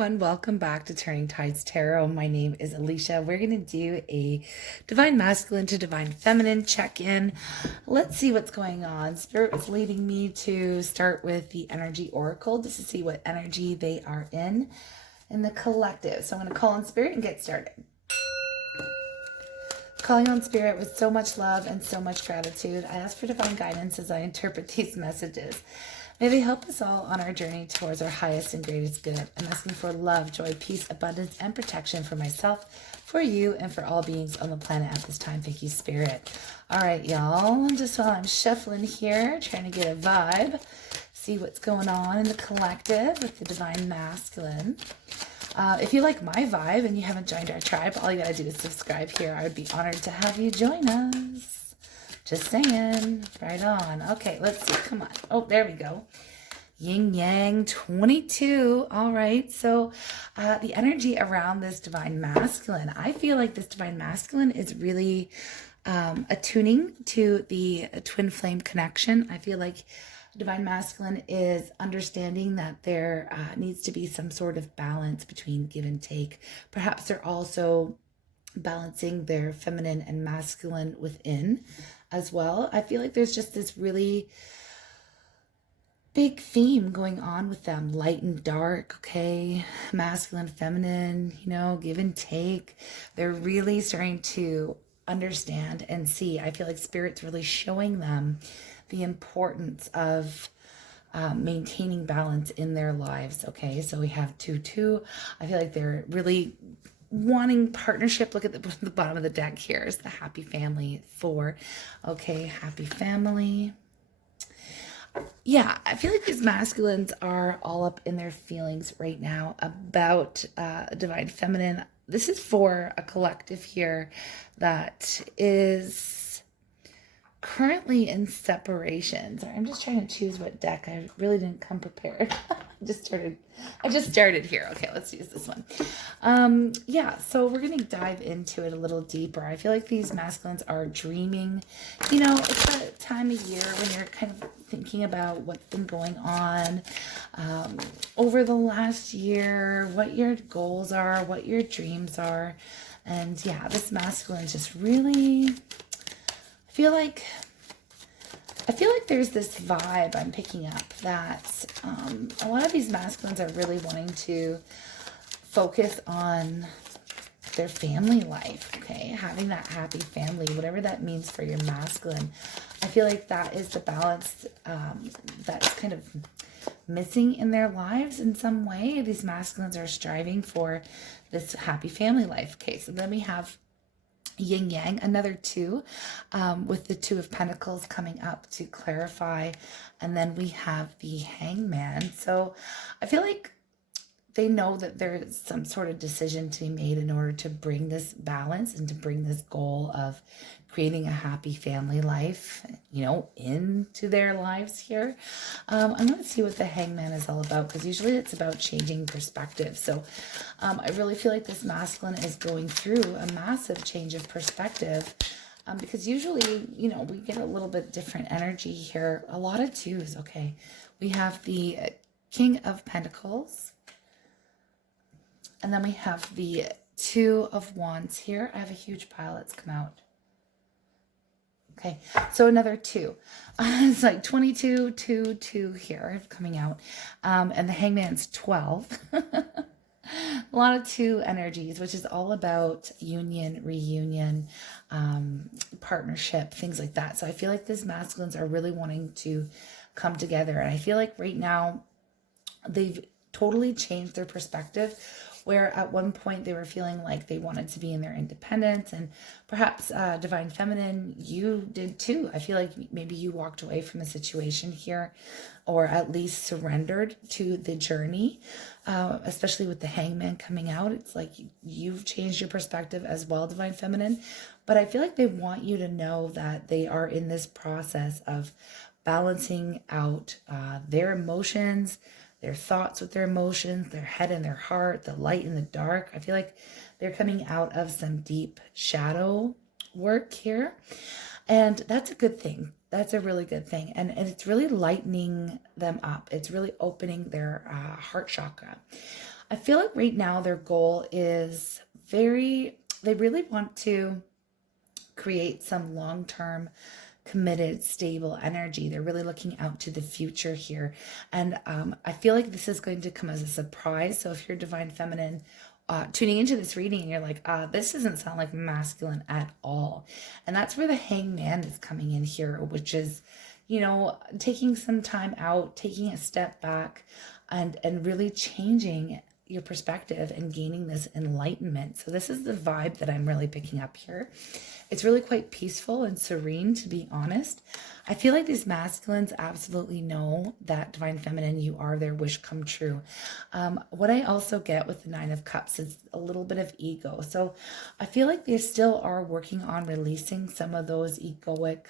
everyone, welcome back to Turning Tides Tarot. My name is Alishia. We're going to do a Divine Masculine to Divine Feminine check-in. Let's see what's going on. Spirit is leading me to start with the Energy Oracle just to see what energy they are in the collective. So I'm going to call on Spirit and get started. Calling on Spirit with so much love and so much gratitude, I ask for divine guidance as I interpret these messages. May they help us all on our journey towards our highest and greatest good. I'm asking for love, joy, peace, abundance, and protection for myself, for you, and for all beings on the planet at this time. Thank you, Spirit. All right, y'all. Just while I'm shuffling here, trying to get a vibe, see what's going on in the collective with the Divine Masculine. If you like my vibe and you haven't joined our tribe, all you gotta do is subscribe here. I would be honored to have you join us. Just saying. Right on. Okay, let's see. Come on. Oh, there we go. Yin Yang 22. All right. So the energy around this Divine Masculine, I feel like this Divine Masculine is really attuning to the twin flame connection. I feel like Divine Masculine is understanding that there needs to be some sort of balance between give and take. Perhaps they're also balancing their feminine and masculine within as well. I feel like there's just this really big theme going on with them. Light and dark, okay? Masculine, feminine, give and take. They're really starting to understand and see. I feel like Spirit's really showing them the importance of maintaining balance in their lives, okay? So we have 2-2. I feel like they're really wanting partnership. Look at the bottom of the deck here is the happy family 4. Okay, happy family. Yeah, I feel like these masculines are all up in their feelings right now about Divine Feminine. This is for a collective here that is currently in separation. Sorry, I'm just trying to choose what deck. I really didn't come prepared. I just started here. Okay, let's use this one. Yeah, so we're going to dive into it a little deeper. I feel like these masculines are dreaming. It's that time of year when you're kind of thinking about what's been going on over the last year, what your goals are, what your dreams are. And yeah, this masculine is just really, I feel like there's this vibe I'm picking up that a lot of these masculines are really wanting to focus on their family life, okay? Having that happy family, whatever that means for your masculine. I feel like that is the balance that's kind of missing in their lives in some way. These masculines are striving for this happy family life. Okay, so then we have Yin Yang, another 2, with the 2 of Pentacles coming up to clarify. And then we have the Hangman. So I feel like they know that there's some sort of decision to be made in order to bring this balance and to bring this goal of creating a happy family life, into their lives here. I'm going to see what the Hangman is all about, because usually it's about changing perspective. So I really feel like this masculine is going through a massive change of perspective, because usually, we get a little bit different energy here. A lot of 2s, okay? We have the King of Pentacles, and then we have the 2 of Wands here. I have a huge pile that's come out. Okay, so another 2. It's like 22, 2, 2 here coming out. And the Hangman's 12. A lot of 2 energies, which is all about union, reunion, partnership, things like that. So I feel like these masculines are really wanting to come together. And I feel like right now they've totally changed their perspective, where at one point they were feeling like they wanted to be in their independence, and perhaps Divine Feminine, you did too. I feel like maybe you walked away from a situation here, or at least surrendered to the journey, especially with the Hangman coming out. It's like you've changed your perspective as well, Divine Feminine. But I feel like they want you to know that they are in this process of balancing out their emotions, their thoughts with their emotions, their head and their heart, the light and the dark. I feel like they're coming out of some deep shadow work here. And that's a good thing. That's a really good thing. And it's really lightening them up. It's really opening their heart chakra. I feel like right now their goal is they really want to create some long-term committed, stable energy. They're really looking out to the future here. And I feel like this is going to come as a surprise. So if you're Divine Feminine, tuning into this reading and you're like, this doesn't sound like masculine at all. And that's where the Hangman is coming in here, which is, you know, taking some time out, taking a step back, and really changing your perspective and gaining this enlightenment. So this is the vibe that I'm really picking up here. It's really quite peaceful and serene, to be honest. I feel like these masculines absolutely know that Divine Feminine, you are their wish come true. What I also get with the Nine of Cups is a little bit of ego. So I feel like they still are working on releasing some of those egoic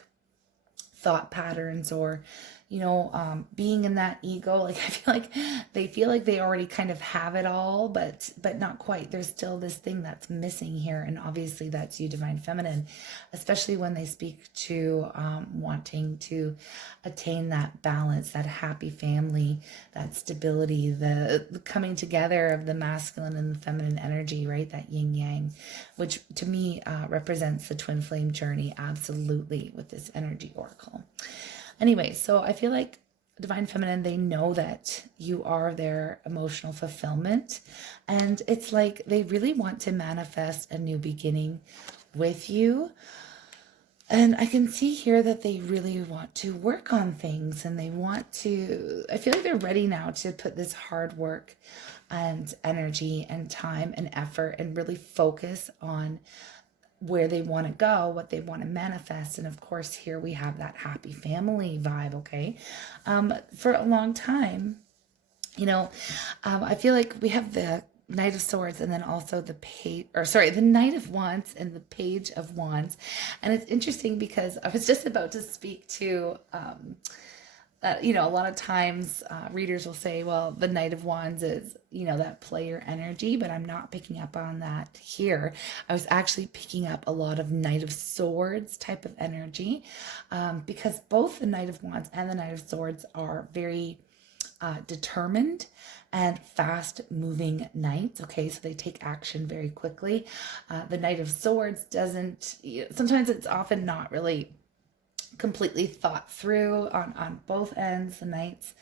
thought patterns, or, you know, being in that ego. Like, I feel like they already kind of have it all, but not quite. There's still this thing that's missing here. And obviously that's you, Divine Feminine, especially when they speak to wanting to attain that balance, that happy family, that stability, the coming together of the masculine and the feminine energy, right? That yin yang, which to me represents the twin flame journey, absolutely, with this energy oracle. Anyway, so I feel like Divine Feminine, they know that you are their emotional fulfillment. And it's like they really want to manifest a new beginning with you. And I can see here that they really want to work on things, and they want to, I feel like they're ready now to put this hard work and energy and time and effort and really focus on where they want to go, what they want to manifest. And of course, here we have that happy family vibe, okay? For a long time, you know, I feel like we have the Knight of Swords and then also the the Knight of Wands and the Page of Wands. And it's interesting because I was just about to speak to, you know, a lot of times readers will say, well, the Knight of Wands is, you know, that player energy, but I'm not picking up on that here. I was actually picking up a lot of Knight of Swords type of energy, because both the Knight of Wands and the Knight of Swords are very determined and fast moving knights. Okay, so they take action very quickly. The Knight of Swords doesn't, sometimes it's often not really completely thought through on both ends, the knights,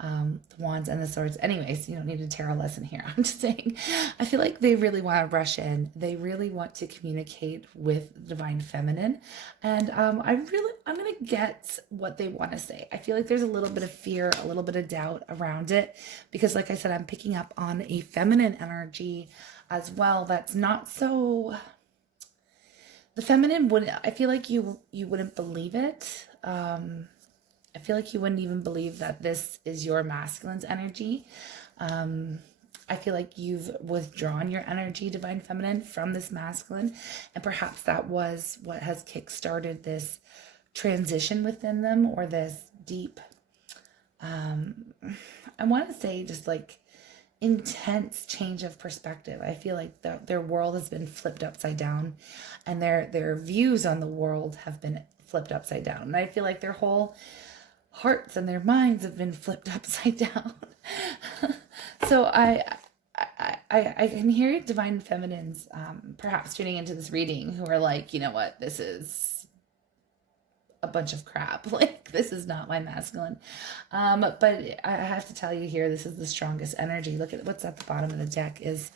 the wands and the swords. Anyways, you don't need a tarot lesson here. I'm just saying, I feel like they really want to rush in. They really want to communicate with Divine Feminine. And I'm going to get what they want to say. I feel like there's a little bit of fear, a little bit of doubt around it, because like I said, I'm picking up on a feminine energy as well. That's not so, the feminine wouldn't, I feel like you wouldn't believe it. I feel like you wouldn't even believe that this is your masculine's energy. I feel like you've withdrawn your energy, Divine Feminine, from this masculine. And perhaps that was what has kickstarted this transition within them, or this deep, I want to say just like intense change of perspective. I feel like their world has been flipped upside down, and their views on the world have been flipped upside down. And I feel like their whole hearts and their minds have been flipped upside down. So I can hear Divine Feminines perhaps tuning into this reading who are like, you know what, this is a bunch of crap. Like, this is not my masculine. But I have to tell you here, this is the strongest energy. Look at what's at the bottom of the deck is,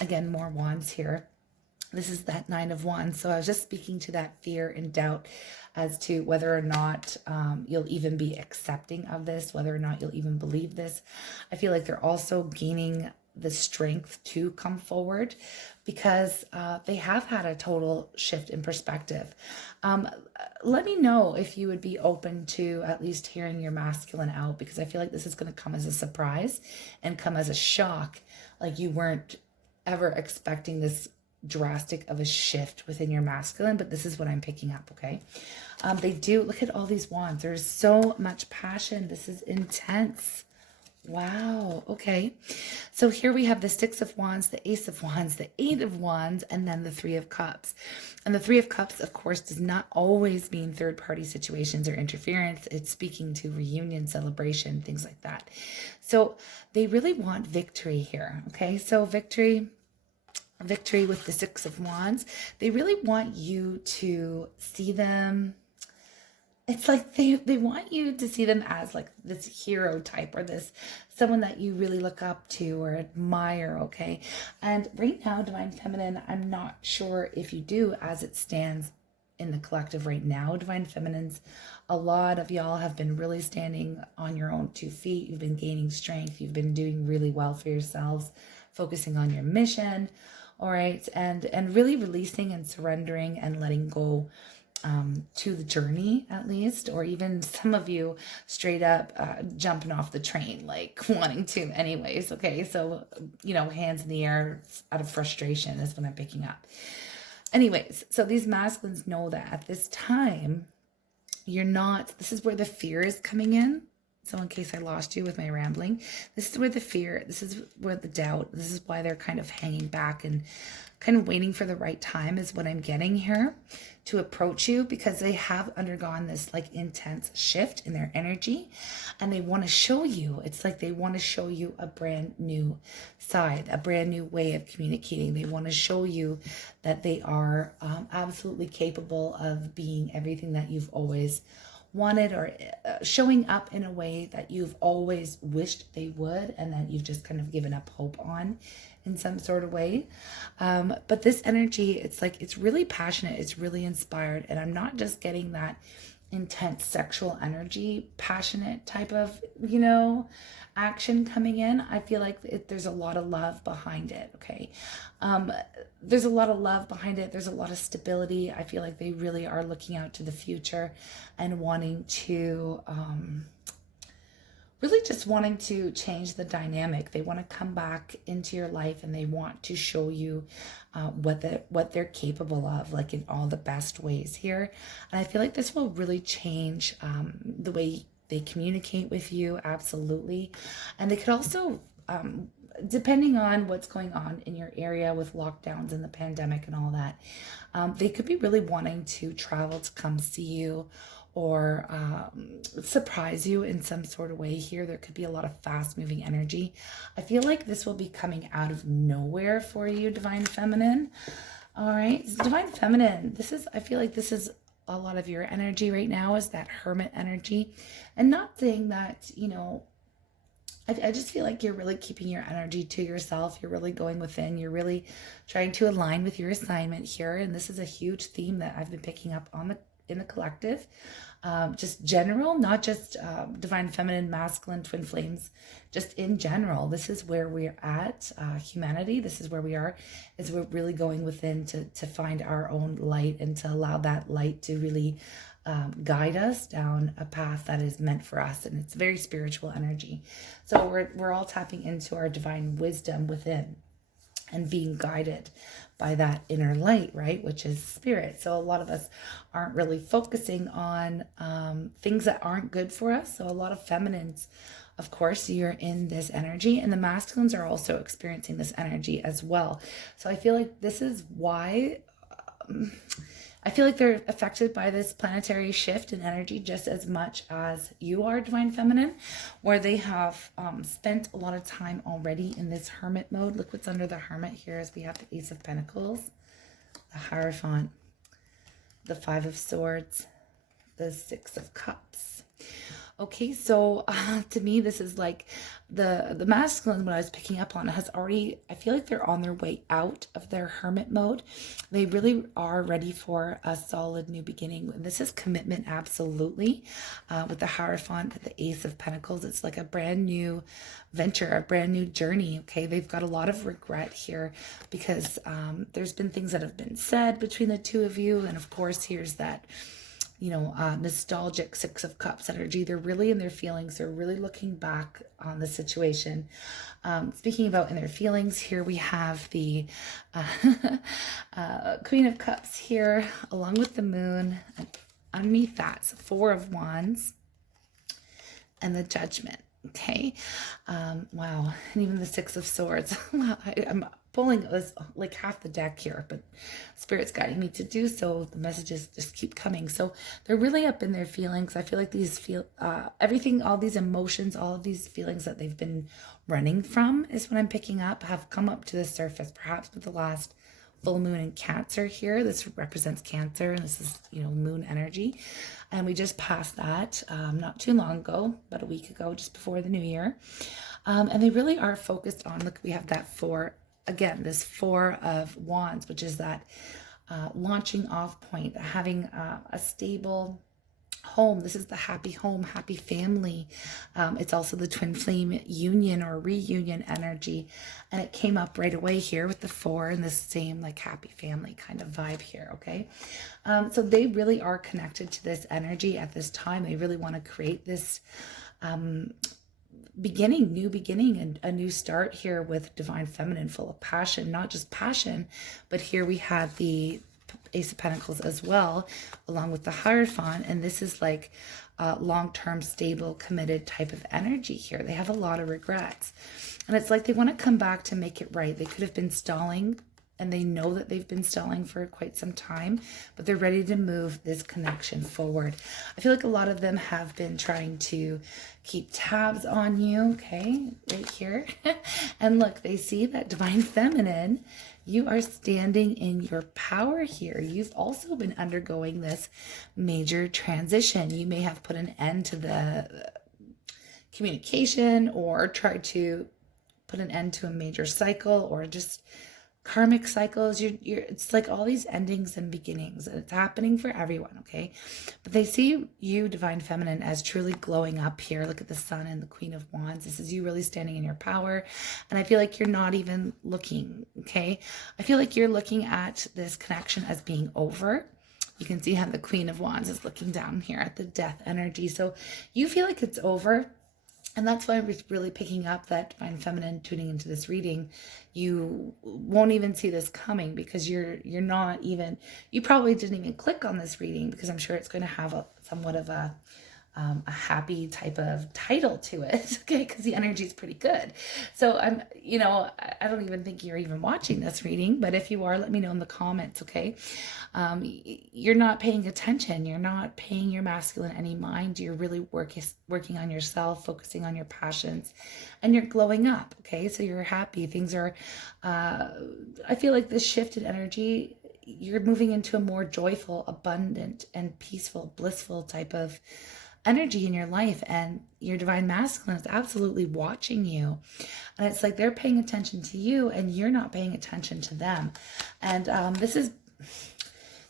again, more wands here. This is that Nine of Wands. So I was just speaking to that fear and doubt as to whether or not you'll even be accepting of this, whether or not you'll even believe this. I feel like they're also gaining the strength to come forward, because they have had a total shift in perspective. Let me know if you would be open to at least hearing your masculine out, because I feel like this is going to come as a surprise and come as a shock. Like, you weren't ever expecting this drastic of a shift within your masculine, but this is what I'm picking up. Okay. They do, look at all these wands. There's so much passion. This is intense. Wow. Okay. So here we have the Six of Wands, the Ace of Wands, the Eight of Wands, and then the Three of Cups. And the Three of Cups, of course, does not always mean third-party situations or interference. It's speaking to reunion, celebration, things like that. So they really want victory here. Okay. So victory with the Six of Wands. They really want you to see them. It's like they want you to see them as like this hero type, or this someone that you really look up to or admire, okay? And right now, Divine Feminine, I'm not sure if you do as it stands in the collective right now, Divine Feminines. A lot of y'all have been really standing on your own 2 feet. You've been gaining strength. You've been doing really well for yourselves, focusing on your mission, all right? And really releasing and surrendering and letting go to the journey, at least, or even some of you straight up jumping off the train, like wanting to anyways. Okay, so hands in the air out of frustration is what I'm picking up. Anyways, so these masculines know that at this time you're not, this is where the fear is coming in. So in case I lost you with my rambling, this is where the fear, this is where the doubt, this is why they're kind of hanging back and kind of waiting for the right time is what I'm getting here to approach you, because they have undergone this like intense shift in their energy and they want to show you, it's like they want to show you a brand new side, a brand new way of communicating. They want to show you that they are absolutely capable of being everything that you've always wanted, or showing up in a way that you've always wished they would and that you've just kind of given up hope on in some sort of way. But this energy, it's like, it's really passionate, it's really inspired, and I'm not just getting that intense sexual energy, passionate type of, action coming in. I feel like there's a lot of love behind it, okay? There's a lot of love behind it. There's a lot of stability. I feel like they really are looking out to the future and wanting to, really just wanting to change the dynamic. They want to come back into your life and they want to show you what they're capable of, like in all the best ways here. And I feel like this will really change the way they communicate with you, absolutely. And they could also, depending on what's going on in your area with lockdowns and the pandemic and all that, they could be really wanting to travel to come see you, or surprise you in some sort of way here. There could be a lot of fast moving energy. I feel like this will be coming out of nowhere for you, Divine Feminine. All right, Divine Feminine, I feel like this is a lot of your energy right now, is that hermit energy. And not saying that, I just feel like you're really keeping your energy to yourself. You're really going within. You're really trying to align with your assignment here. And this is a huge theme that I've been picking up in the collective. Just general, not just Divine Feminine, masculine, twin flames, just in general. This is where we're at, humanity. This is where we are, is we're really going within to find our own light and to allow that light to really guide us down a path that is meant for us. And it's very spiritual energy. So we're all tapping into our divine wisdom within and being guided by that inner light, right? Which is spirit. So a lot of us aren't really focusing on things that aren't good for us. So a lot of feminines, of course, you're in this energy, and the masculines are also experiencing this energy as well. So I feel like this is why I feel like they're affected by this planetary shift in energy just as much as you are, Divine Feminine, where they have spent a lot of time already in this hermit mode. Look what's under the hermit here, as we have the Ace of Pentacles, the Hierophant, the Five of Swords, the Six of Cups. Okay, so to me, this is like the masculine, what I was picking up on, has already, I feel like they're on their way out of their hermit mode. They really are ready for a solid new beginning. And this is commitment, absolutely. With the Hierophant, the Ace of Pentacles, it's like a brand new venture, a brand new journey. Okay, they've got a lot of regret here because there's been things that have been said between the two of you. And of course, here's that nostalgic Six of Cups energy. They're really in their feelings. They're really looking back on the situation. Speaking about in their feelings, here we have the Queen of Cups here, along with the Moon. And underneath that, Four of Wands and the Judgment. Okay. Wow. And even the Six of Swords. Wow. I'm pulling this like half the deck here, but Spirit's guiding me to do so. The messages just keep coming. So they're really up in their feelings. I feel like everything, all these emotions, all of these feelings that they've been running from is what I'm picking up, have come up to the surface, perhaps with the last full moon in Cancer here. This represents Cancer, and this is, moon energy. And we just passed that not too long ago, about a week ago, just before the new year. And they really are focused on, look, we have that this Four of Wands, which is that launching off point, having a stable home. This is the happy home, happy family. It's also the twin flame union or reunion energy. And it came up right away here with the 4 and this same like happy family kind of vibe here. Okay. So they really are connected to this energy at this time. They really want to create this, new beginning and a new start here with Divine Feminine, full of passion, not just passion, but here we have the Ace of Pentacles as well, along with the Hierophant. And this is like long-term, stable, committed type of energy here. They have a lot of regrets. And it's like they want to come back to make it right. They could have been stalling, and they know that they've been stalling for quite some time, but they're ready to move this connection forward. I feel like a lot of them have been trying to keep tabs on you, okay, right here. And look, they see that Divine Feminine, you are standing in your power here. You've also been undergoing this major transition. You may have put an end to the communication or tried to put an end to a major cycle or just karmic cycles. It's like all these endings and beginnings, and it's happening for everyone, okay? But they see you, Divine Feminine, as truly glowing up here. Look at the Sun and the Queen of Wands. This is you really standing in your power. And I feel like you're not even looking, okay? I feel like you're looking at this connection as being over. You can see how the Queen of Wands is looking down here at the death energy. So you feel like it's over. And that's why I was really picking up that Divine Feminine tuning into this reading. You won't even see this coming because you're not even, you probably didn't even click on this reading because I'm sure it's going to have somewhat of a happy type of title to it, okay, because the energy is pretty good. So I don't even think you're even watching this reading, but if you are, let me know in the comments, okay? You're not paying attention. You're not paying your masculine any mind. You're really working on yourself, focusing on your passions, and you're glowing up, okay? So you're happy. Things are, I feel like this shifted energy, you're moving into a more joyful, abundant, and peaceful, blissful type of energy in your life, and your Divine Masculine is absolutely watching you, and it's like they're paying attention to you and you're not paying attention to them. And this is,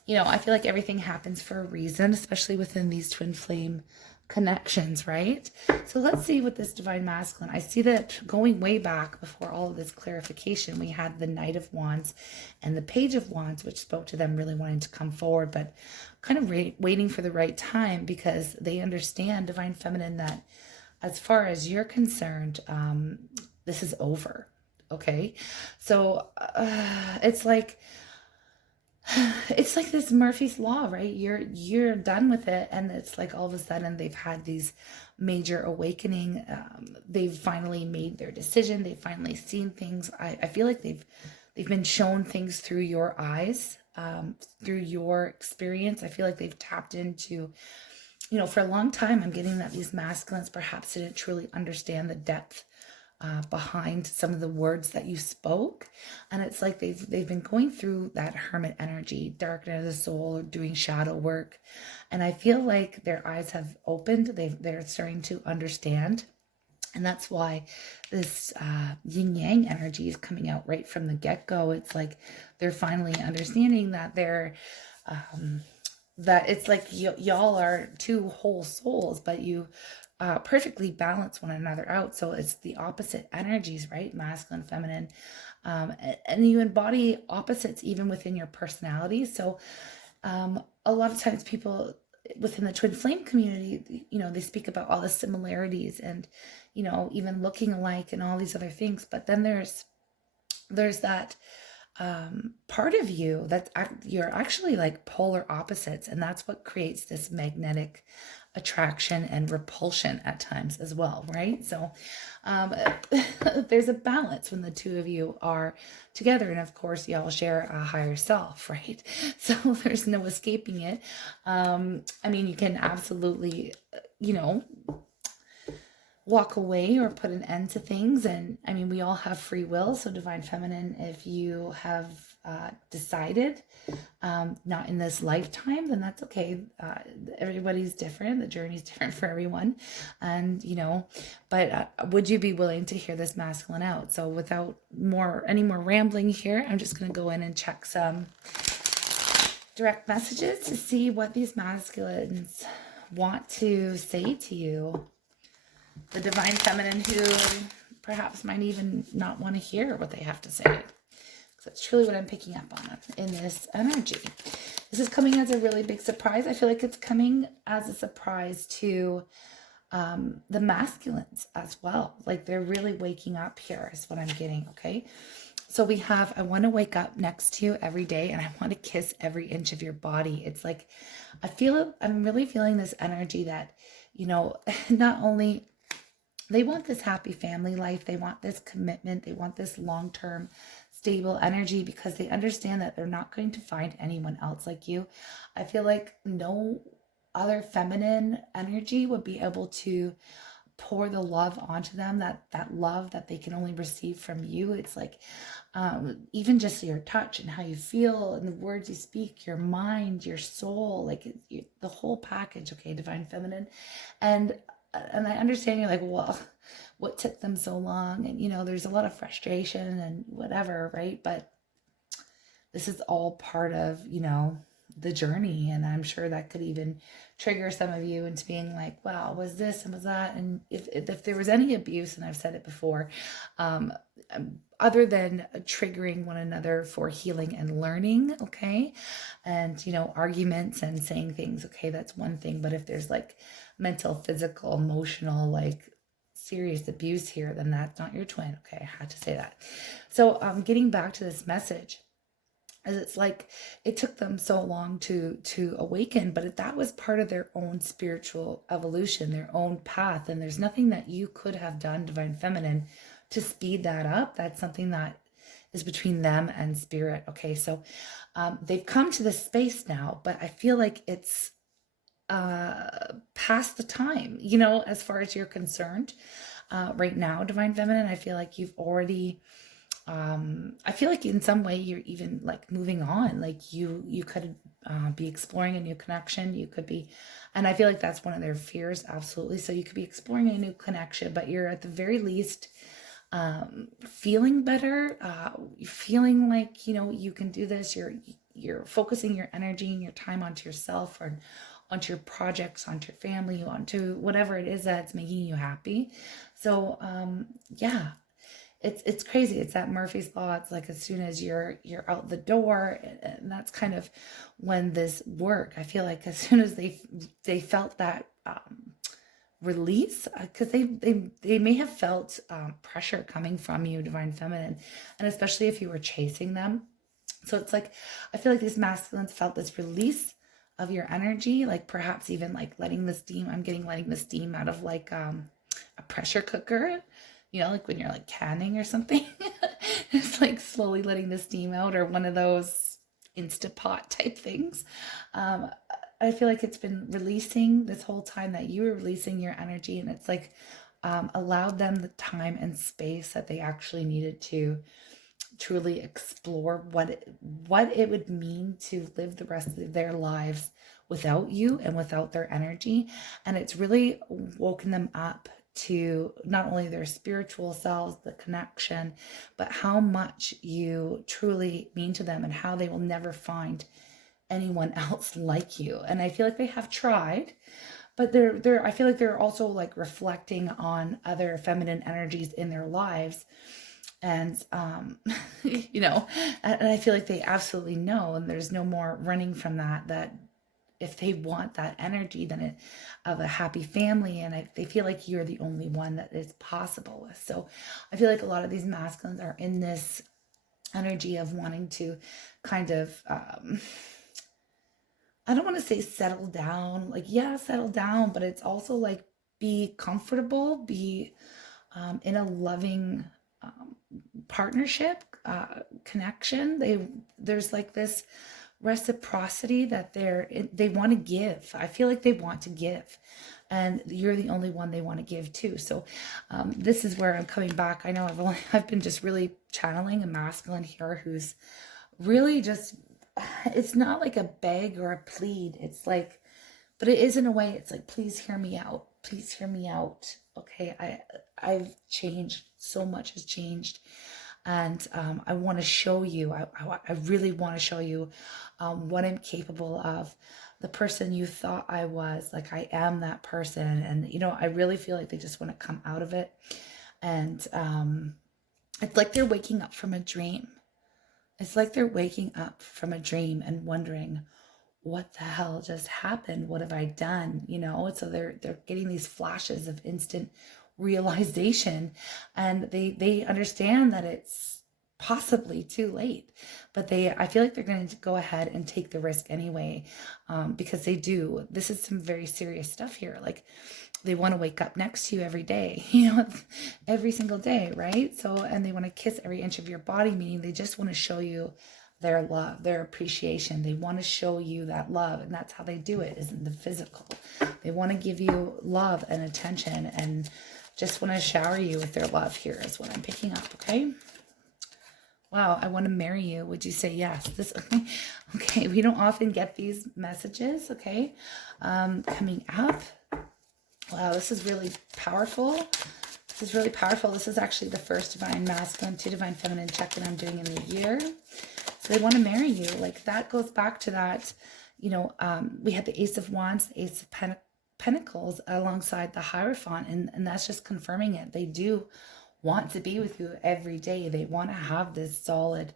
I feel like everything happens for a reason, especially within these twin flame connections, right? So let's see what this Divine Masculine, I see that going way back before all of this clarification, we had the Knight of Wands and the Page of Wands, which spoke to them really wanting to come forward, but kind of waiting for the right time because they understand, Divine Feminine, that as far as you're concerned, this is over, okay? So it's like this Murphy's Law, right? You're done with it, and it's like all of a sudden they've had these major awakening. They've finally made their decision. They've finally seen things. I feel like they've been shown things through your eyes, through your experience. I feel like they've tapped into, for a long time, I'm getting that these masculines perhaps didn't truly understand the depth behind some of the words that you spoke. And it's like they've been going through that hermit energy, dark night of the soul, or doing shadow work. And I feel like their eyes have opened. They're starting to understand. And that's why this yin yang energy is coming out right from the get-go. It's like they're finally understanding that that it's like y'all are two whole souls, but you perfectly balance one another out. So it's the opposite energies, right? Masculine, feminine. And you embody opposites even within your personality. So a lot of times people within the twin flame community, they speak about all the similarities and, even looking alike and all these other things. But then there's that part of you that's you're actually like polar opposites, and that's what creates this magnetic attraction and repulsion at times as well, right? So there's a balance when the two of you are together, and of course y'all share a higher self, right? So there's no escaping it. I mean, you can absolutely, you know, walk away or put an end to things, and I mean, we all have free will. So divine feminine, if you have decided not in this lifetime, then that's okay. Everybody's different, the journey's different for everyone, and you know, but would you be willing to hear this masculine out? So without any more rambling here, I'm just going to go in and check some direct messages to see what these masculines want to say to you. The divine feminine who perhaps might even not want to hear what they have to say. So that's truly what I'm picking up on in this energy. This is coming as a really big surprise. I feel like it's coming as a surprise to the masculines as well. Like they're really waking up here is what I'm getting, okay? So we have, I want to wake up next to you every day and I want to kiss every inch of your body. It's like, I'm really feeling this energy that, you know, not only they want this happy family life, they want this commitment, they want this long-term stable energy because they understand that they're not going to find anyone else like you. I feel like no other feminine energy would be able to pour the love onto them, that love that they can only receive from you. It's like even just your touch and how you feel and the words you speak, your mind, your soul, like the whole package, okay, divine feminine. And I understand you're like, well, what took them so long? And, you know, there's a lot of frustration and whatever, right? But this is all part of, you know, the journey. And I'm sure that could even trigger some of you into being like, wow, was this and was that? And if there was any abuse, and I've said it before, other than triggering one another for healing and learning, okay, and, you know, arguments and saying things, okay, that's one thing. But if there's like mental, physical, emotional, like serious abuse here, then that's not your twin. Okay, I had to say that. So getting back to this message, as it's like it took them so long to awaken, but that was part of their own spiritual evolution, their own path, and there's nothing that you could have done, divine feminine, to speed that up. That's something that is between them and spirit. Okay, so they've come to this space now, but I feel like it's past the time, you know, as far as you're concerned right now, divine feminine. I feel like you've already I feel like in some way you're even like moving on, like you could be exploring a new connection. You could be, and I feel like that's one of their fears, absolutely. So you could be exploring a new connection, but you're at the very least feeling better, feeling like, you know, you can do this. You're focusing your energy and your time onto yourself, or onto your projects, onto your family, onto whatever it is that's making you happy. So yeah, it's crazy. It's that Murphy's Law. It's like as soon as you're out the door, and that's kind of when this work. I feel like as soon as they felt that release, because they may have felt pressure coming from you, divine feminine, and especially if you were chasing them. So it's like I feel like these masculines felt this release of your energy, like perhaps even like letting the steam. I'm getting letting the steam out of like a pressure cooker. You know, like when you're like canning or something, it's like slowly letting the steam out, or one of those Instapot type things. I feel like it's been releasing this whole time that you were releasing your energy, and it's like allowed them the time and space that they actually needed to truly explore what it would mean to live the rest of their lives without you and without their energy. And it's really woken them up to not only their spiritual selves, the connection, but how much you truly mean to them and how they will never find anyone else like you. And I feel like they have tried, but I feel like they're also like reflecting on other feminine energies in their lives. And, you know, and I feel like they absolutely know, and there's no more running from that if they want that energy, then of a happy family, and they feel like you're the only one that is possible with. So I feel like a lot of these masculines are in this energy of wanting to kind of I don't want to say settle down, like, yeah, settle down, but it's also like be comfortable, be in a loving partnership, connection. There's like this reciprocity that they want to give. I feel like they want to give, and you're the only one they want to give to. So this is where I'm coming back. I know I've been just really channeling a masculine here who's really just, it's not like a beg or a plead. It's like, but it is in a way. It's like, please hear me out. Please hear me out. Okay, I've changed. So much has changed, and I want to show you. I really want to show you what I'm capable of. The person you thought I was, like, I am that person, and you know, I really feel like they just want to come out of it, and it's like they're waking up from a dream. It's like they're waking up from a dream and wondering, what the hell just happened? What have I done? You know, so they're getting these flashes of instant realization, and they understand that it's possibly too late, but I feel like they're going to go ahead and take the risk anyway, because this is some very serious stuff here. Like, they want to wake up next to you every day, you know, every single day, right? So, and they want to kiss every inch of your body, meaning they just want to show you their love, their appreciation. They want to show you that love, and that's how they do it, is in the physical. They want to give you love and attention, and just want to shower you with their love. Here is what I'm picking up, okay? Wow, I want to marry you. Would you say yes? Okay, we don't often get these messages, okay? Coming up. Wow, this is really powerful. This is really powerful. This is actually the first divine masculine to divine feminine check-in I'm doing in the year. So they want to marry you. Like, that goes back to that, you know, we had the Ace of Wands, the Ace of Pentacles alongside the Hierophant, and that's just confirming it. They do want to be with you every day. They want to have this solid,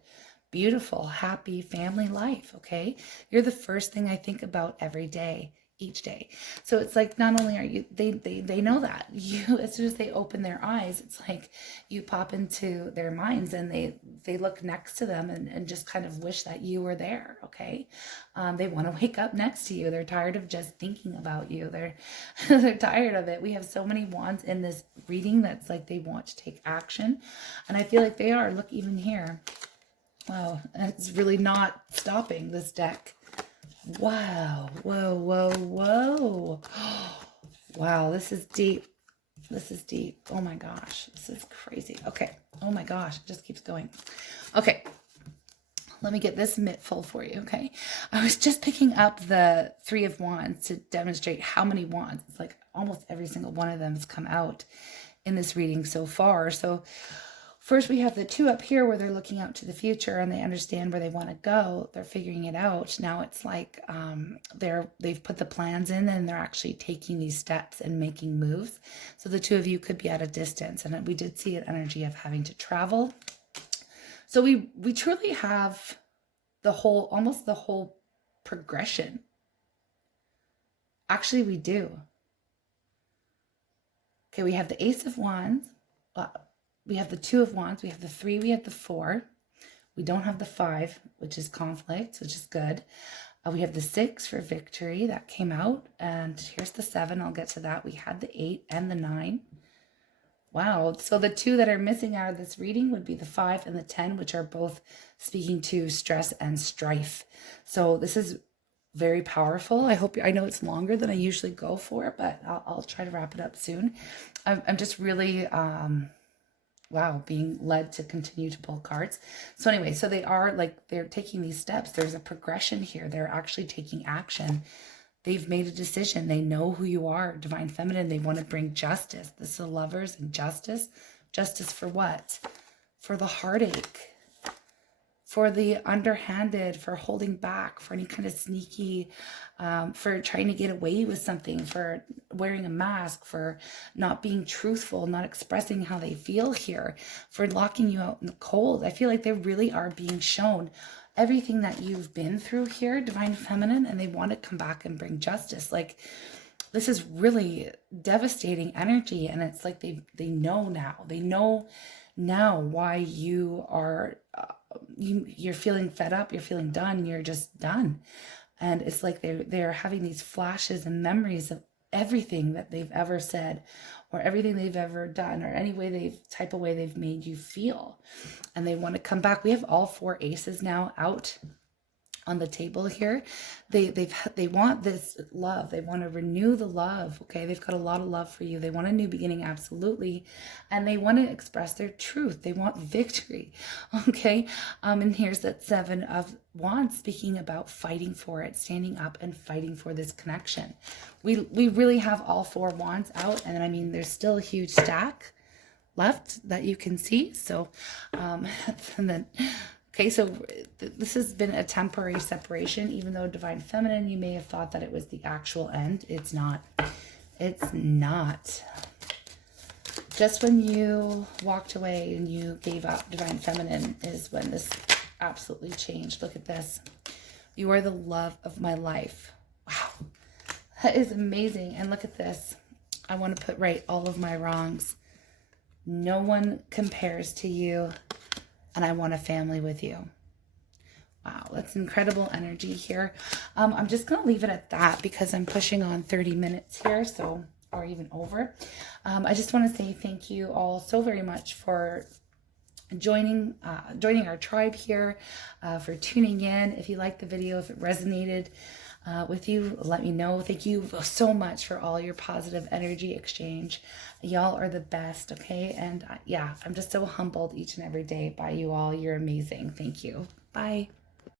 beautiful, happy family life, okay? You're the first thing I think about every day, each day. So it's like, not only are you, they know that you, as soon as they open their eyes, it's like you pop into their minds, and they look next to them and just kind of wish that you were there, okay? They want to wake up next to you. They're tired of just thinking about you. They're tired of it. We have so many wands in this reading that's like they want to take action, and I feel like they are. Look, even here. Wow, it's really not stopping, this deck. Wow. Whoa, whoa, whoa. Wow, this is deep. This is deep. Oh my gosh, this is crazy. Okay. Oh my gosh, it just keeps going. Okay. Let me get this mitt full for you, okay? I was just picking up the Three of Wands to demonstrate how many wands. It's like almost every single one of them has come out in this reading so far. So first, we have the Two up here where they're looking out to the future and they understand where they want to go. They're figuring it out. Now it's like they've put the plans in, and they're actually taking these steps and making moves. So the two of you could be at a distance, and we did see an energy of having to travel. So we truly have almost the whole progression. Actually, we do. Okay, we have the Ace of Wands. We have the Two of Wands, we have the Three, we have the Four. We don't have the Five, which is conflict, which is good. We have the Six for victory, that came out. And here's the Seven, I'll get to that. We had the Eight and the Nine. Wow, so the two that are missing out of this reading would be the 5 and the 10, which are both speaking to stress and strife. So this is very powerful. I know it's longer than I usually go for, but I'll try to wrap it up soon. I'm just really... wow, being led to continue to pull cards. So anyway, so they're taking these steps. There's a progression here. They're actually taking action. They've made a decision. They know who you are, divine feminine. They want to bring justice. This is the Lovers and justice. Justice for what? For the heartache, for the underhanded, for holding back, for any kind of sneaky, for trying to get away with something, for wearing a mask, for not being truthful, not expressing how they feel here, for locking you out in the cold. I feel like they really are being shown everything that you've been through here, divine feminine, and they want to come back and bring justice. Like, this is really devastating energy, and it's like they know now. They know now why you are you're feeling fed up, you're feeling done, you're just done. And it's like they're having these flashes and memories of everything that they've ever said or everything they've ever done or any way type of way they've made you feel. And they want to come back. We have all 4 aces now out on the table here. They want this love. They want to renew the love. Okay, they've got a lot of love for you. They want a new beginning, absolutely, and they want to express their truth. They want victory. Okay, and here's that 7 of Wands speaking about fighting for it, standing up and fighting for this connection. We really have all 4 Wands out, and I mean there's still a huge stack left that you can see. So, and then. Okay, so this has been a temporary separation, even though Divine Feminine, you may have thought that it was the actual end. It's not. It's not. Just when you walked away and you gave up Divine Feminine is when this absolutely changed. Look at this. You are the love of my life. Wow. That is amazing. And look at this. I want to put right all of my wrongs. No one compares to you. And I want a family with you. Wow, that's incredible energy here. I'm just going to leave it at that because I'm pushing on 30 minutes here, so, or even over. I just want to say thank you all so very much for joining our tribe here, for tuning in. If you liked the video, if it resonated with you, let me know. Thank you so much for all your positive energy exchange. Y'all are the best, okay? And yeah, I'm just so humbled each and every day by you all. You're amazing. Thank you. Bye.